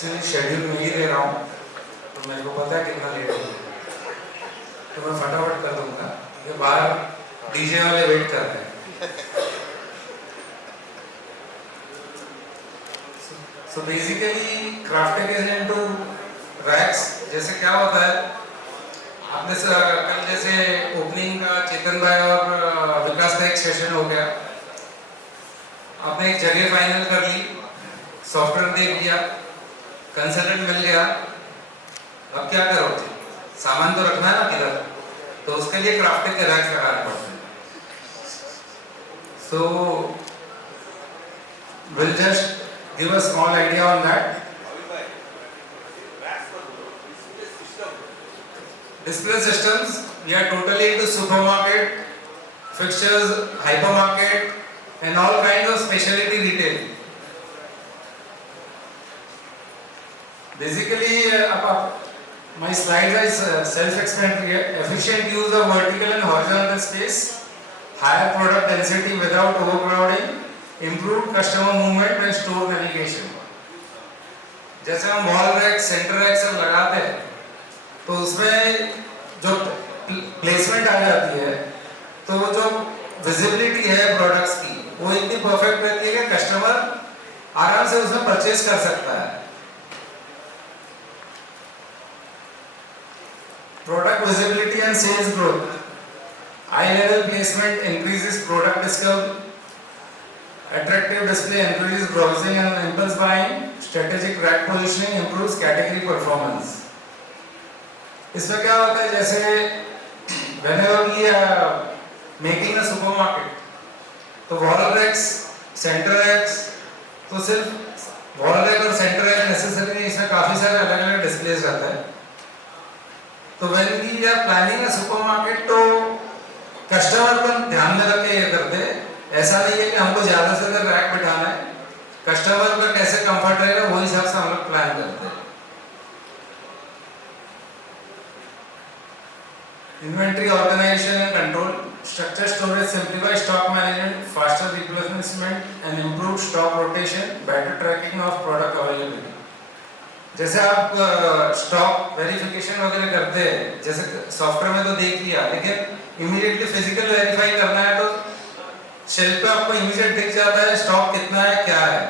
Schedule में ही दे रहा हूँ, तो मेरे को पता है कितना लेट हो, तो मैं फटाफट कर दूंगा क्योंकि बाहर डीजे वाले वेट कर रहे हैं। So basically crafting is into racks। जैसे क्या होता है, आपने कल जैसे ओपनिंग का चेतन भाई और विकास का एक सेशन हो गया, आपने एक जगह फाइनल कर ली, सॉफ्टवेयर देख लिया, कंसल्टेंट मिल गया, अब क्या करोगे? सामान तो रखना है ना किधर, तो उसके लिए क्राफ्टिंग के रैक्स लगाने पड़ते हैं। So we'll just give a small idea on that. Display systems, we are totally into supermarket, fixtures, hypermarket, and all kinds of specialty retail. Basically, my slides are self-explanatory. Efficient use of vertical and horizontal space, higher product density without overcrowding, improved customer movement and store navigation. जैसे हम wall rack, centre rack सब लगाते हैं, तो उसमें जो placement आ जाती है, तो वो जो विजिबिलिटी है प्रोडक्ट्स की, वो इतनी परफेक्ट रहती है कि कस्टमर आराम से उसमें परचेज कर सकता है। Product visibility and sales growth. High level placement increases product discovery. Attractive display increases browsing and impulse buying. Strategic rack positioning improves category performance. इसमें क्या होता है, जैसे whenever we are making a supermarket, तो wall racks, center racks, तो सिर्फ wall rack और center rack necessary नहीं, इसमें काफी सारे अलग अलग डिस्प्लेस रहता है। तो when we are planning a supermarket, तो कस्टमर को ध्यान में रख के ये करते हैं, ऐसा नहीं है कि हमको ज्यादा से ज्यादा रैक बिठाना है, कस्टमर का कैसे कंफर्ट रहेगा वो हिसाब से हम लोग प्लान करते हैं। Inventory organisation and control, structure storage simplify stock management, faster replacement and improve stock rotation, better tracking of product availability. जैसे आप स्टॉक वेरिफिकेशन वगैरह करते हैं, जैसे सॉफ्टवेयर में तो देख लिया, लेकिन इमीडिएटली फिजिकल वेरीफाई करना है तो शेल्फ पे आपको इमीडिएट दिख जाता है स्टॉक कितना है, क्या है।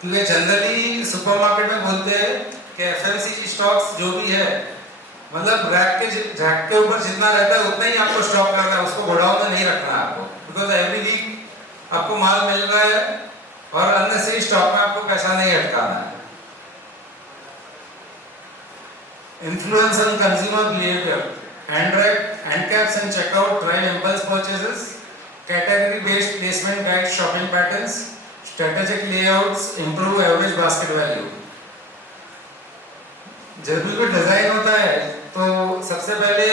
क्योंकि जनरली सुपरमार्केट में बोलते हैं कि एफएमसीजी स्टॉक्स जो भी है, मतलब रैक के ऊपर जितना रहता है उतना ही आपको स्टॉक करना है, उसको गोडाउन में नहीं रखना है आपको, बिकॉज एवरी वीक आपको माल मिल रहा है और अननेसेसरी स्टॉक में आपको पैसा नहीं अटकाना है। Influence on consumer behavior. Hand caps and checkout drive impulse purchases. Category-based placement guides shopping patterns. Strategic layouts improve average basket value. जब भी डिजाइन होता है तो सबसे पहले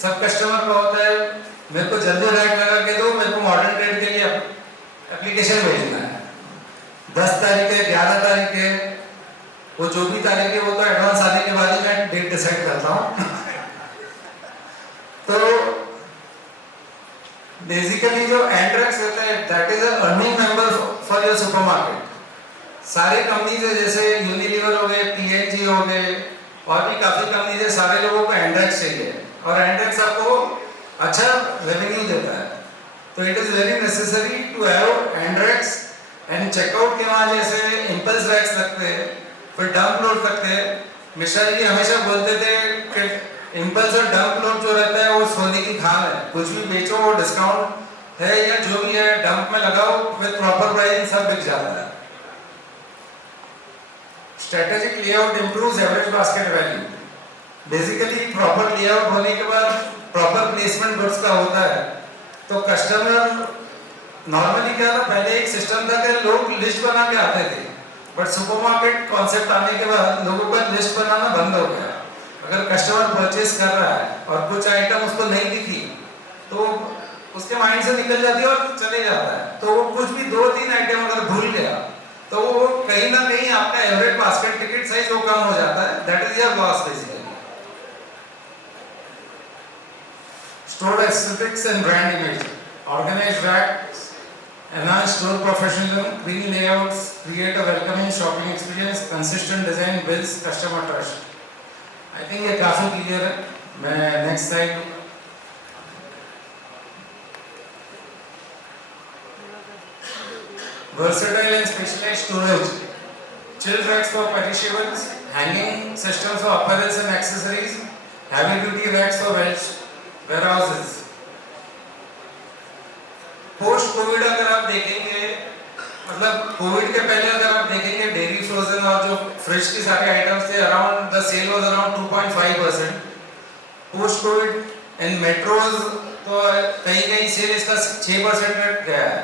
सब कस्टमर का होता है, मेरे को जल्दी रैक लगा के दो, मेरे को मॉडर्न ट्रेड के लिए एप्लीकेशन भेजना है, 10 तारीख है, 11 तारीख है, वो जो भी तारीख है वो तो एडवांस आने के बाद ही मैं डेट डिसाइड करता हूँ। तो बेसिकली जो एंड रैक्स रहता है, that is a earning member for your supermarket. सारे कंपनीज है, जैसे यूनिलीवर हो गए, पीएनजी हो गए, और भी काफी कंपनीज है, सारे लोगों को एंड रैक्स चाहिए और एंड रैक्स आपको अच्छा रेवेन्यू देता है। तो it is very necessary to have and racks. And checkout के वहां जैसे इंपल्स रैक्स लगते हैं, फिर डंप लोड रखते हैं। मिश्रा जी हमेशा बोलते थे कि इंपल्स और डंप लोड जो रहता है वो सोने की खान है, कुछ भी बेचो, वो डिस्काउंट है या जो भी है डंप में लगाओ, विद प्रॉपर प्राइसिंग सब बिक जाता है। Strategic layout improves average basket value. Basically proper layout होने के बाद प्रॉपर प्लेसमेंट गुड्स का होता है, तो कस्टमर नॉर्मली क्या था, पहले एक सिस्टम था कि लोग लिस्ट बना के आते थे, बट सुपरमार्केट कॉन्सेप्ट आने के बाद लोगों का लिस्ट बनाना बंद हो गया। अगर कस्टमर परचेस कर रहा है और कुछ आइटम उसको नहीं दिखी तो उसके माइंड से निकल जाती है और चले जाता है, तो वो कुछ भी 2-3 आइटम अगर भूल गया तो वो कहीं ना कहीं आपका एवरेज बास्केट टिकट साइज वो कम हो जाता है, that is your loss basically. Store aesthetics and brand image, organised racks enhance store professionalism, clean layouts, create a welcoming shopping experience, consistent design builds customer trust. I think ये काफी clear है. मैं next slide. Versatile and specialized storage. Chill racks for perishables, hanging systems for apparels and accessories, heavy duty racks for warehouses. Post Covid अगर आप देखेंगे, मतलब Covid के पहले अगर आप देखेंगे डेयरी फ्रोजन और जो फ्रिज के सारे आइटम्स थे, around the sale was around 2.5%. Post Covid in metros तो कहीं कहीं सेल इसका 6% तक गया है.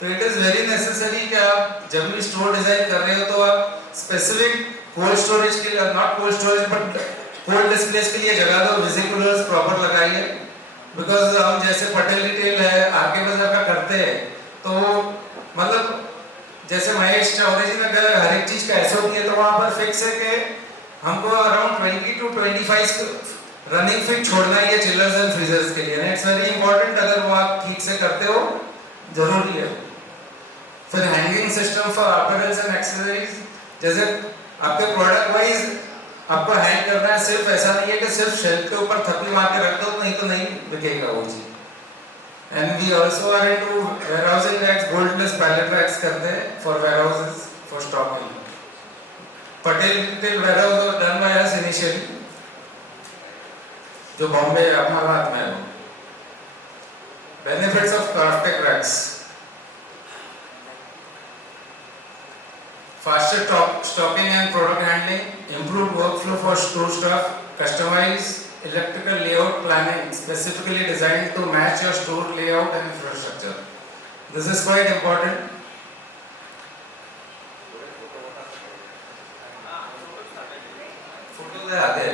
तो इट इज वेरी नेसेसरी कि आप जब भी स्टोर डिजाइन कर रहे हो तो आप स्पेसिफिक कोल्ड स्टोरेज के लिए, not cold storage but cold displace के लिए जगह दो, विजिकूलर्स प्रॉपर लगाइए. बिकॉज हम जैसे पटेल रिटेल है, आरके बाजार का करते हैं, तो मतलब जैसे महेश चौधरी जी ने कहा हर एक चीज का एसओपी है, तो वहाँ पर फिक्स है कि हमको अराउंड 20 to 25 रनिंग फिट छोड़ना ही है चिलर्स एंड फ्रीजर्स के लिए. It's very important. अगर वो आप ठीक से करते हो जरूरी है. फिर hanging system for apparels and accessories, जैसे आपके प्रोडक्ट वाइज आपको हैंग करना है. सिर्फ ऐसा नहीं है कि सिर्फ शेल्फ के ऊपर थप्पी मार के रख दो, नहीं तो नहीं बिकेगा वो चीज. And we also are into warehousing racks, boltless pallet racks करते हैं for warehouses for stocking. Patel retail warehouse was done by us initially, जो बॉम्बे अहमदाबाद में है. Benefits of crafted racks: faster stocking and product handling, improved workflow for store staff, customized electrical layout planning specifically designed to match your store layout and infrastructure. This is quite important. Photo है आगे.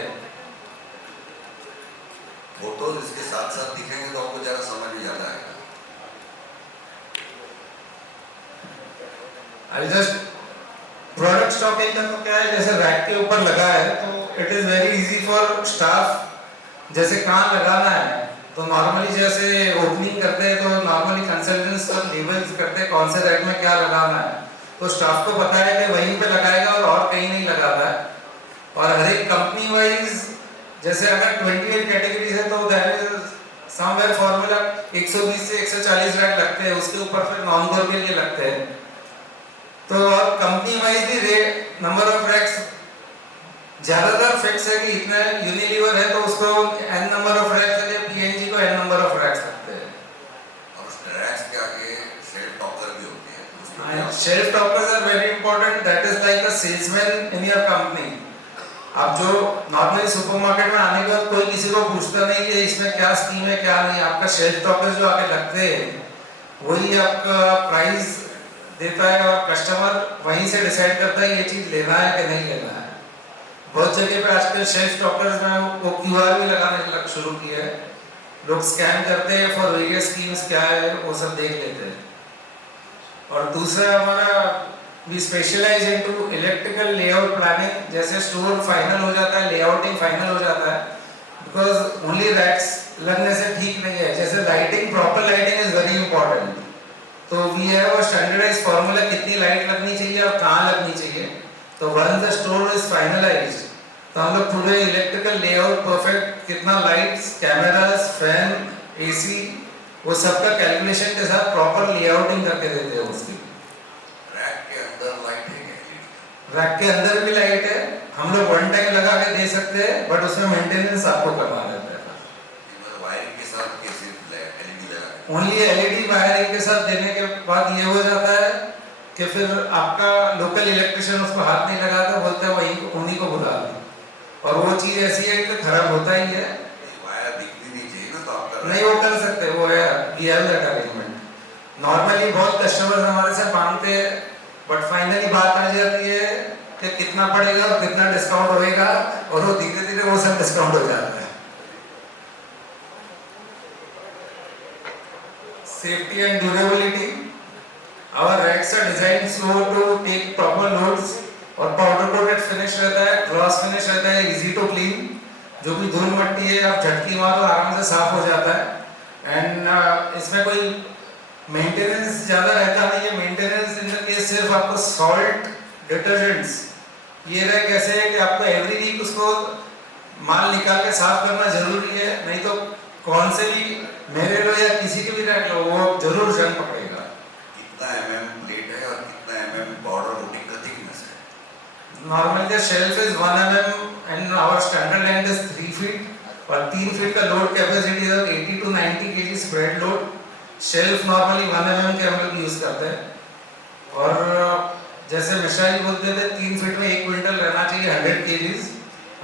Photos इसके साथ साथ दिखेंगे तो आपको ज़्यादा समझ में ज़्यादा आएगा. I'll just प्रोडक्ट स्टॉकिंग का तो क्या है, जैसे रैक के ऊपर लगा है तो it is very easy for staff. जैसे कहाँ लगाना है तो नॉर्मली जैसे ओपनिंग करते हैं तो नॉर्मली कंसल्टेंट्स सब लेबल्स करते हैं कौन से रैक में क्या लगाना है, तो स्टाफ को पता है कि वहीं पे लगाएगा और कहीं नहीं लगाता है. और हर एक कंपनी वाइज जैसे अगर 28 कैटेगरीज है तो देयर इज समवेयर फॉर्मूला 120 से 140 रैक लगते हैं, उसके ऊपर फिर नॉन कोर के लिए लगते हैं. तो और कंपनी वाइज भी रेट नंबर ऑफ रैक्स ज्यादातर फिक्स है कि इतना यूनिलीवर है तो उसको n नंबर ऑफ रैक्स है, पीएनजी को n नंबर ऑफ रैक्स रखते हैं. और उस रैक्स के आगे शेल्फ टॉपर भी होती है. Shelf toppers are very important. That is like a salesman in your company. आप जो नॉर्मली सुपरमार्केट में आने के बाद कोई किसी को पूछता नहीं कि इसमें क्या स्कीम है क्या नहीं. आपका शेल्फ टॉपर्स जो आके लगते हैं वही आपका प्राइस देता है और कस्टमर वहीं से डिसाइड करता है ये चीज लेना है कि नहीं लेना है. बहुत जगह पे आजकल शेल्फ टॉपर्स में वो क्यूआर भी लगाने शुरू किया है. लोग स्कैन करते हैं फॉर वेरियस स्कीम्स क्या है वो सब देख लेते हैं. और दूसरा हमारा we specialise into electrical layout planning. जैसे स्टोर फाइनल हो जाता है, लेआउटिंग फाइनल हो जाता है, बिकॉज ओनली रैक्स लगने से ठीक नहीं है. जैसे lighting, proper lighting is very important. तो we have a standardised formula कितनी लाइट लगनी चाहिए और कहाँ लगनी चाहिए. तो once the store is finalised तो हम लोग पूरे इलेक्ट्रिकल लेआउट परफेक्ट, कितना लाइट्स, कैमरास, फैन, एसी, वो सबका कैलकुलेशन के साथ प्रॉपर लेआउटिंग करके देते हैं. उसकी रैक के अंदर लाइट है, रैक के अंदर भी लाइट है. हम लोग वन टाइम लगा के दे सकते हैं बट उसमें मेंटेनेंस आपको करना रहता है. वायरिंग के साथ कैसे एलईडी लगा, ओनली एलईडी वायरिंग के साथ देने के बाद ये हो जाता है कि फिर आपका लोकल इलेक्ट्रिशियन उसको हाथ नहीं लगाता, बोलता है वही उन्हीं को बुला लो. और वो चीज ऐसी है कि खराब होता ही है. वायर दिखनी नहीं चाहिए ना, तो आप नहीं वो कर सकते, वो है we have that arrangement. Normally बहुत कस्टमर्स हमारे से मांगते हैं बट फाइनली बात आ जाती है कि कितना पड़ेगा और कितना डिस्काउंट होएगा, और वो धीरे धीरे वो सब डिस्काउंट हो जाता है. Safety and durability. Our racks are designed so to take proper loads और powder coated finish रहता है, gloss finish रहता है, easy to clean. जो भी धूल मट्टी है आप झटकी मारो आराम से साफ हो जाता है. एंड इसमें कोई मेंटेनेंस ज़्यादा रहता नहीं है। मेंटेनेंस इन द केस सिर्फ आपको सॉल्ट, डिटर्जेंट्स, ये रहे कैसे है कि आपको एवरी वीक उसको माल निकाल के साफ करना जरूरी है, नहीं तो कौन से भी मेरे लो या किसी के भी रख लो वो जरूर जंग पकड़ेगा। कितना प्लेट है और कितना बॉर्डर कोटिंग का थिकनेस है? Normally the shelf is 1 and our standard length is 3 feet और 3 फीट का लोड कैपेसिटी है 80 to 90 kg spread load. Shelf normally 1 के हम लोग यूज करते हैं और जैसे मिश्रा जी बोलते थे 3 फीट में 1 क्विंटल रहना चाहिए 100 kg।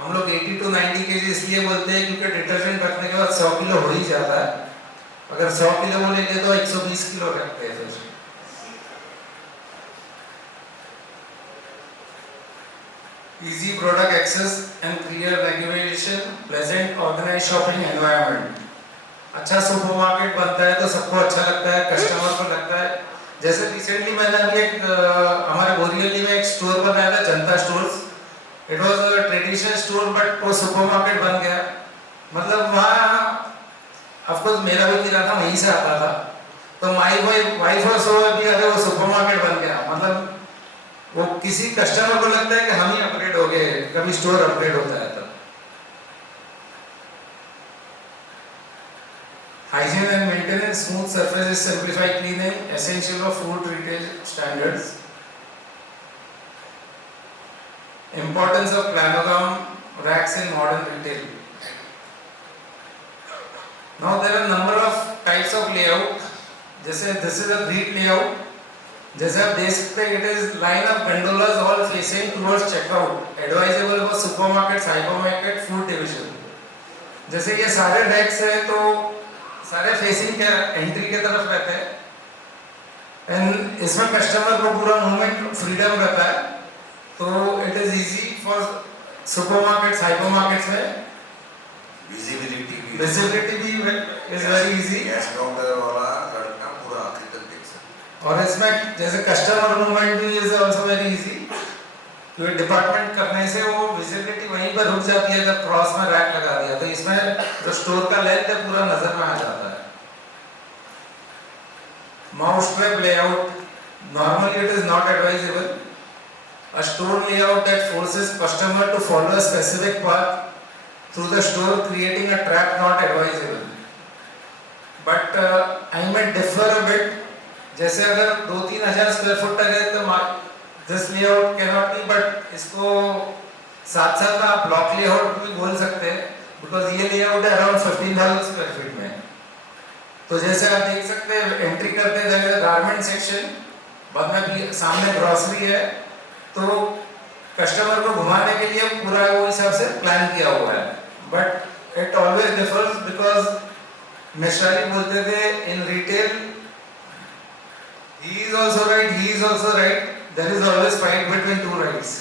हम लोग 80 to 90 kg इसलिए बोलते हैं क्योंकि डिटर्जेंट रखने के बाद 100 किलो हो ही जाता है। अगर 100 किलो बोलेंगे तो 120 किलो रखते हैं फिर। Easy product access and clear regulation, pleasant organized shopping environment। अच्छा सुपरमार्केट बनता है तो सबको अच्छा लगता है, कस्टमर को लगता है। जैसे रिसेंटली मैंने अभी एक हमारे बोरीवली में एक स्टोर बनाया था, जनता stores. It was a traditional store but वो सुपरमार्केट बन गया। मतलब वहाँ ऑफ कोर्स मेरा भी किराना था, वहीं से आता था, तो माई वाइफ और सो भी अगर वो सुपरमार्केट बन गया, मतलब वो किसी कस्टमर को लगता है कि हम ही अपग्रेड हो गए, कभी स्टोर अपग्रेड होता है तब। Hygiene and maintenance, smooth surfaces, simplify cleaning, essential of food retail standards. Importance of planogram racks in modern retail. Now there are number of types of layout. जैसे this is a Greek layout. जैसे आप देख सकते हैं, it is line of gondolas all facing towards checkout. Advisable for supermarkets, hypermarket, food division. जैसे ये सारे racks हैं तो सारे फेसिंग क्या एंट्री के तरफ रहते हैं एंड इसमें कस्टमर को पूरा मूवमेंट फ्रीडम रहता है, तो it is easy for supermarkets, हाइपरमार्केट्स में विजिबिलिटी भी is very easy. Cash counter वाला लड़का पूरा आखिर तक देख सकता और इसमें जैसे कस्टमर मूवमेंट भी इज आल्सो वेरी इजी, क्योंकि डिपार्टमेंट करने से वो विजिबिलिटी वहीं पर रुक जाती है जब क्रॉस में रैक लगा दिया, तो इसमें जो स्टोर का लेंथ है पूरा नजर में आ जाता है। Mouse trap layout, normally it is not advisable. A store layout that forces customer to follow a specific path through the store, creating a trap, not advisable. But I may differ a bit. जैसे अगर 2-3 हजार square foot तक है तो this layout cannot be, but इसको साथ साथ आप ब्लॉक लेआउट भी बोल सकते हैं, बिकॉज ये लेआउट है अराउंड 15,000 स्क्वायर फीट में। तो जैसे आप देख सकते हैं एंट्री करते हैं गारमेंट सेक्शन, बाद में सामने ग्रोसरी है, तो कस्टमर को घुमाने के लिए पूरा वो हिसाब से प्लान किया हुआ है। But it always differs because Mishra ji बोलते थे in retail he is also right, he is also right, there is always fight between two rights.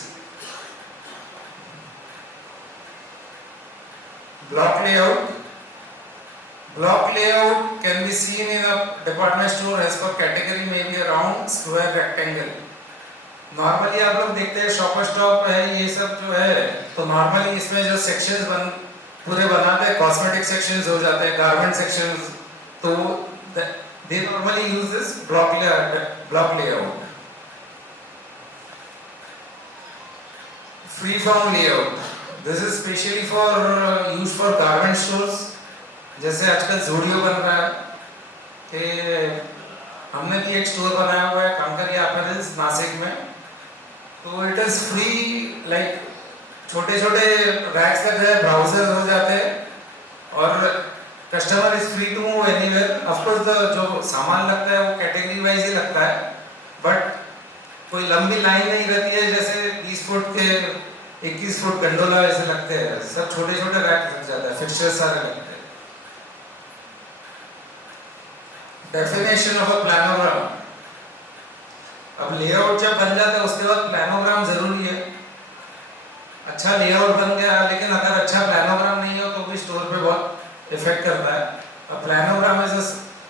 Block layout can be seen in a department store as per category, may be a round, square, rectangle. Normally आप लोग देखते हैं shopper stop है, ये सब जो है, तो नॉर्मली इसमें जो सेक्शंस पूरे बनाते हैं, कॉस्मेटिक सेक्शंस हो जाते हैं, गारमेंट सेक्शंस, तो they normally use this block layout. Free-form layout, this is specially for used for garment stores. जैसे आजकल ज़ूडियो बन रहा है, कि हमने भी एक स्टोर बनाया हुआ है कांकरिया अपैरल्स नासिक में, तो इट इज फ्री, लाइक छोटे छोटे रैक्स तक है, ब्राउजर्स हो जाते हैं और customer is free to move anywhere. Of course जो सामान लगता है वो कैटेगरी वाइज ही लगता है, बट कोई लंबी लाइन नहीं रहती है जैसे 20 फुट के 21 फुट गंडोला ऐसे लगते हैं, सब छोटे छोटे रैक लग जाता है, फिक्चर्स सारे लगते हैं। डेफिनेशन ऑफ अ प्लानोग्राम, अब लेआउट जब बन जाता है उसके बाद प्लानोग्राम जरूरी है। अच्छा लेआउट बन गया लेकिन अगर अच्छा प्लानोग्राम नहीं हो तो भी स्टोर पे बहुत इफेक्ट करता है। A planogram is a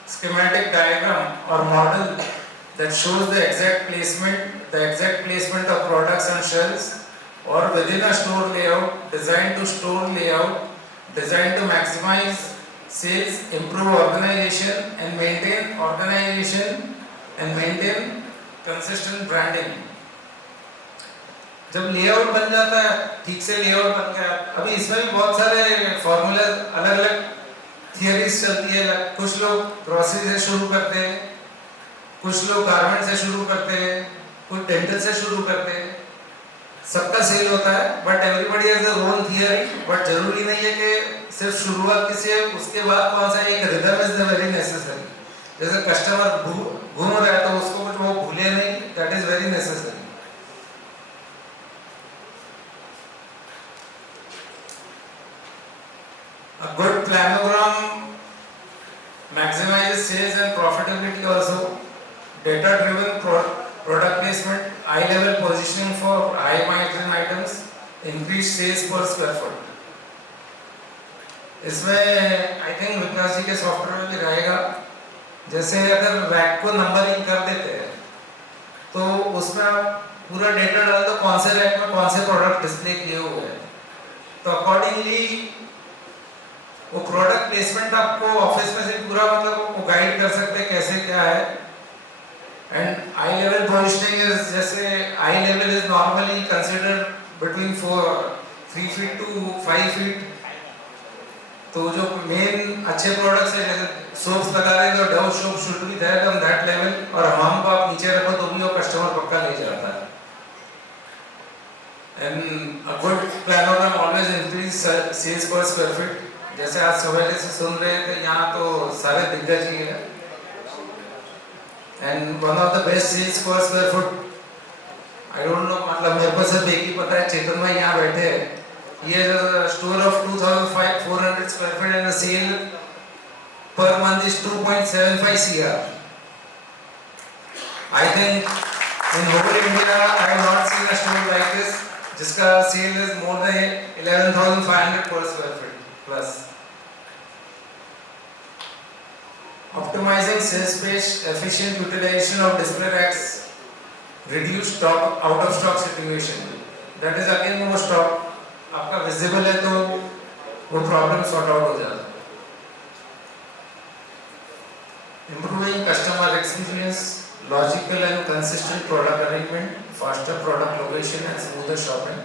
schematic diagram or model that shows the exact placement of products on shelves or within a store layout, designed to maximize Sales improve organization and maintain consistent branding. जब layout बन जाता है, ठीक से layout बन गया, अभी इसमें भी बहुत सारे फॉर्मूले अलग अलग थियरीज चलती है। कुछ लोग ग्रोसरी से शुरू करते हैं, कुछ लोग गारमेंट से शुरू करते हैं, कुछ डेंटल से शुरू करते हैं। सबका सेल होता है, but everybody has their own theory. But जरूरी नहीं है कि सिर्फ शुरुआत किसी है, उसके बाद कौन सा एक rhythm is the very necessary. जैसे कस्टमर घूम रहा है तो उसको कुछ वो भूले नहीं, that is very necessary. A good planogram maximizes sales and profitability also. Data-driven product placement, high-level positioning for high-margin items, increased sales per square foot. इसमें आई थिंक विकास जी के सॉफ्टवेयर में भी रहेगा। जैसे अगर रैक को नंबरिंग कर देते हैं तो उसमें आप पूरा डेटा डाल दो कौन से रैक में कौन से प्रोडक्ट डिस्प्ले किए हुए हैं, तो अकॉर्डिंगली वो प्रोडक्ट प्लेसमेंट आपको ऑफिस में से पूरा मतलब वो गाइड कर सकते हैं कैसे क्या है। And eye level positioning is, जैसे eye level is normally considered between 3 feet to 5 feet. तो जो मेन अच्छे प्रोडक्ट्स है, जैसे सोप्स लगा रहे हैं तो Dove soap should be there on that level, और हमाम को आप नीचे रखो तो भी वो कस्टमर पक्का ले जाता है। And a good planogram always increase sales per square feet. जैसे आज सवेरे से सुन रहे थे, यहाँ तो सारे दिग्गज ही है। And one of the best sales per square foot, I don't know, मतलब मेरे को सिर्फ एक ही पता है, चेतन भाई यहाँ बैठे हैं। ये store of 2400 square feet and sale per month is 2.75 CR। I think in whole India I have not seen a store like this जिसका sale is more than 11,500 per square feet plus. Optimizing sales space, efficient utilization of display racks, reduce stock out of stock situation. That is again वो stock आपका visible है तो वो problem sort out हो जाता है। Improving customer experience, logical and consistent product arrangement, faster product location and smoother shopping.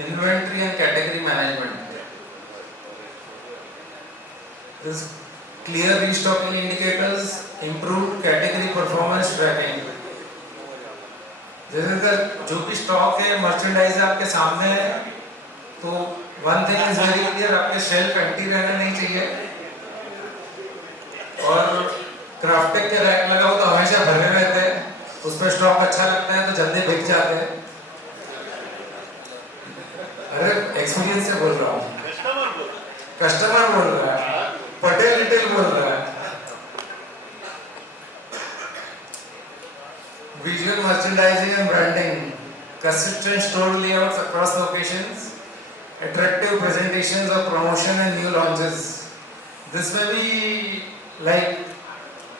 Inventory and category management. This clear restocking indicators, improved category performance tracking. जैसे जो भी स्टॉक है, मर्चेंडाइज आपके सामने है, तो one thing is very clear, आपके shelf empty रहना नहीं चाहिए। और क्राफ्टेक के रैक लगाओ तो हमेशा भरे रहते हैं, उस पर स्टॉक अच्छा लगता है तो जल्दी बिक जाते हैं। अरे एक्सपीरियंस से बोल रहा हूँ, कस्टमर बोल रहा है, पटेल रिटेल बोल रहा है। Visual merchandising and branding, consistent store layouts across locations, attractive presentations of promotion and new launches. This may be like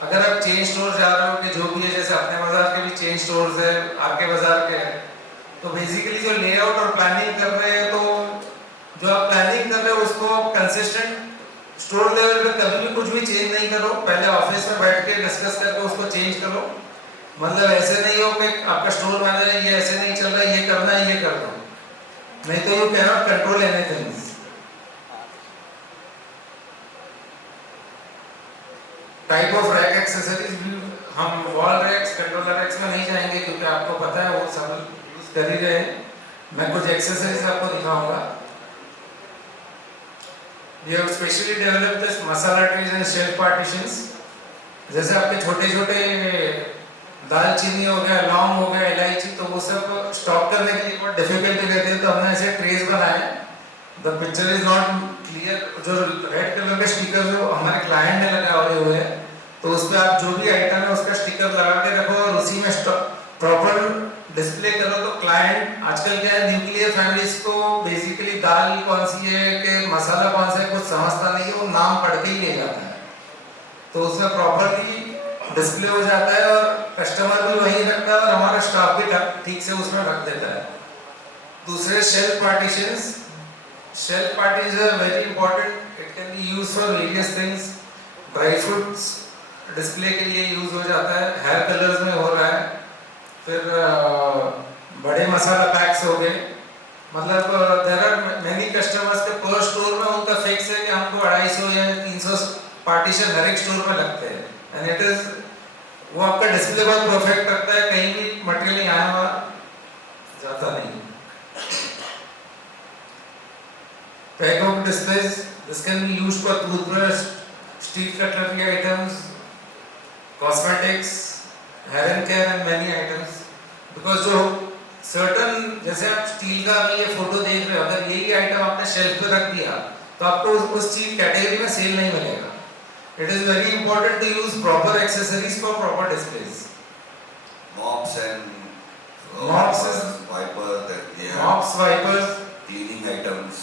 अगर आप चेन स्टोर जा रहे हो कि जो भी है, जैसे अपने बाजार के भी चेन स्टोर्स है, आपके बाजार के हैं, तो बेसिकली जो लेआउट और प्लानिंग कर रहे हैं, तो जो आप प्लानिंग कर रहे हो उसको कंसिस्टेंट स्टोर लेवल पे कभी भी कुछ भी चेंज नहीं करो, पहले ऑफिस में बैठ के डिस्कस करके उसको चेंज करो। मतलब ऐसे नहीं हो कि आपका स्टोर मैनेजर ये ऐसे नहीं चल रहा है, ये करना है, ये कर दो, नहीं तो you can not control anything. Type of rack accessories, हम वॉल रैक्स, कंट्रोलर रैक्स में नहीं जाएंगे क्योंकि आपको पता है वो सब यूज कर ही रहे हैं। मैं कुछ एक्सेसरीज आपको दिखाऊंगा। We have specially developed this masala trays and shelf partitions. जैसे आपके छोटे छोटे दालचीनी हो गया, लौंग हो गया, इलायची, तो वो सब स्टॉक करने के लिए बहुत डिफिकल्टी रहती है, तो हमने ऐसे ट्रेज बनाए। The picture is not clear, जो रेड कलर के स्टिकर जो हमारे क्लाइंट ने लगाए हुए हैं, तो उस पर आप जो भी आइटम है उसका स्टिकर लगा के रखो और उसी में प्रॉपर डिस्प्ले करो। तो क्लाइंट आजकल क्या है, न्यूक्लियर फैमिलीज को बेसिकली दाल कौन सी है कि मसाला कौन सा है कुछ समझता नहीं है, वो नाम पढ़ के ही ले जाता है, तो उसमें प्रॉपरली डिस्प्ले हो जाता है और कस्टमर भी वहीं रखता है और हमारा स्टाफ भी ठीक से उसमें रख देता है। दूसरे shelf partitions, Shelf parties are very important. It can be used for various things. Dry fruits display के लिए यूज हो जाता है, हेयर कलर्स में हो रहा है, फिर बड़े मसाला पैक्स हो गए, मतलब देयर आर मेनी कस्टमर्स के पर स्टोर में उनका फिक्स है कि हमको 250 या 300 पार्टीशन हर एक स्टोर में लगते हैं, एंड इट इज वो आपका डिस्प्ले बहुत परफेक्ट रखता है, कहीं भी मटेरियल आया हुआ जाता नहीं। Pack of displays, this can be used for toothbrush, steel cutlery items, cosmetics, hair and care and many items, because जो सर्टन, जैसे आप स्टील का अभी ये फोटो देख रहे हो, अगर यही आइटम आपने शेल्फ पे रख दिया तो आपको उस चीज कैटेगरी में सेल नहीं मिलेगा। It is very important to use proper accessories for proper displays. Mops and Mops is- wipers that they have, mops, wipers, cleaning items.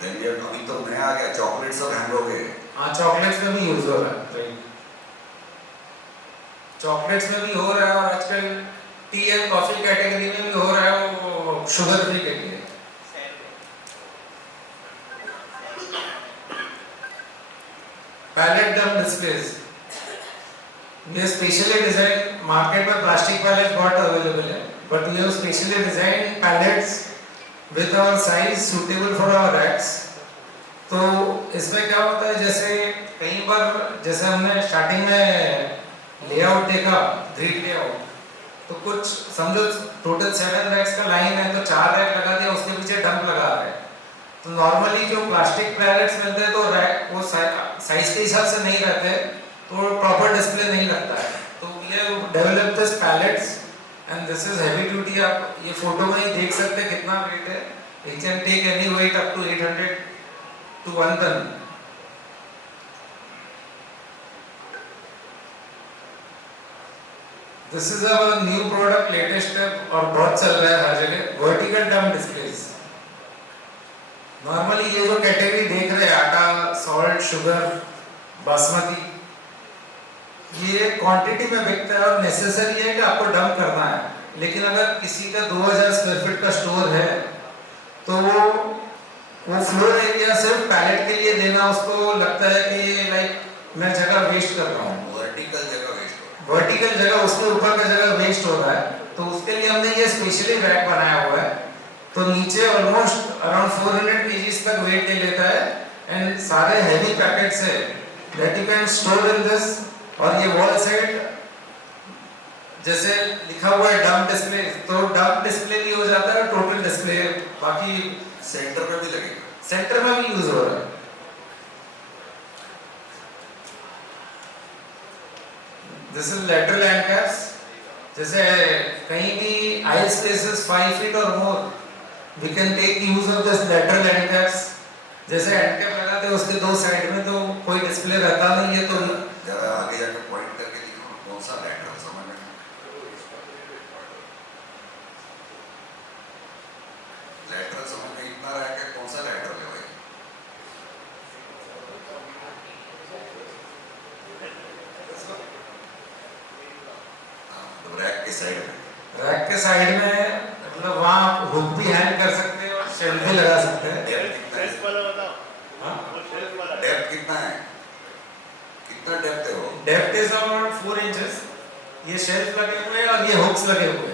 Then we have, अभी तो नया आ गया, चॉकलेट सब हैंग हो गए। हाँ चॉकलेट्स में भी यूज हो रहा है, राइट, चॉकलेट्स में भी हो रहा है, और आजकल टी एंड कॉफी कैटेगरी में भी हो रहा है, वो शुगर फ्री के लिए। पैलेट डम डिस्प्लेज, ये स्पेशली डिजाइन, मार्केट में प्लास्टिक पैलेट बहुत अवेलेबल है, but we have specially design pallets with our size suitable for our racks. तो इसमें क्या होता है, जैसे कई बार, जैसे हमने स्टार्टिंग में लेआउट देखा, ग्रिड लेआउट, तो कुछ समझो टोटल 7 रैक्स का लाइन है, तो 4 रैक लगा दिया, उसके पीछे डंप लगा रहे हैं। तो नॉर्मली जो प्लास्टिक पैलेट्स मिलते हैं तो रैक वो साइज के हिसाब से नहीं रहते, तो प्रॉपर डिस्प्ले नहीं लगता है। तो we have developed this pallets and this is heavy duty. आप ये फोटो में ही देख सकते हैं कितना वेट है, it can take any weight up to 800 to 1 ton। This is our new product, latest है और बहुत चल रहा है हर जगह, वर्टिकल डम डिस्प्लेज। नॉर्मली ये जो कैटेगरी देख रहे हैं, आटा, सॉल्ट, शुगर, बासमती, ये क्वांटिटी में बिकता है और नेसेसरी है कि आपको डंप करना है। लेकिन अगर किसी का 2000 स्क्वायर फीट का स्टोर है तो वो फ्लोर एरिया सिर्फ पैलेट के लिए देना, उसको लगता है कि लाइक मैं जगह वेस्ट कर रहा हूँ, वर्टिकल जगह वेस्ट हो, वर्टिकल जगह, उसके ऊपर का जगह वेस्ट हो रहा है। तो उसके लिए हमने ये स्पेशली रैक बनाया हुआ है, तो नीचे ऑलमोस्ट अराउंड 400 kg तक वेट ले लेता है, एंड सारे हैवी पैकेट्स है that you can store in this. और ये वॉल साइड जैसे लिखा हुआ है डंप डिस्प्ले, तो डंप डिस्प्ले भी हो जाता है, टोटल डिस्प्ले, बाकी सेंटर में भी लगेगा, सेंटर में भी यूज हो रहा है। This is lateral end caps, जैसे कहीं भी आई स्पेसेस 5 फीट और more, we can take use of this lateral end caps. जैसे एंड कैप लगाते हैं उसके 2 साइड में, तो कोई डिस्प्ले रहता नहीं है, तो जरा आगे जाके पॉइंट करके दिखाओ कौन सा लेटरल समझ में, लेटरल समझ में इतना रहा है, कौन सा लेटरल है भाई? रैक के साइड में, रैक के साइड में, मतलब वहाँ आप हुक भी हैंग कर सकते हैं और शेल्फ भी लगा सकते हैं। डेप्थ कितना है, कितना डेप्थ है वो? Depth is around 4 inches. ये शेल्फ लगे हुए हैं और ये हुक्स लगे हुए हैं।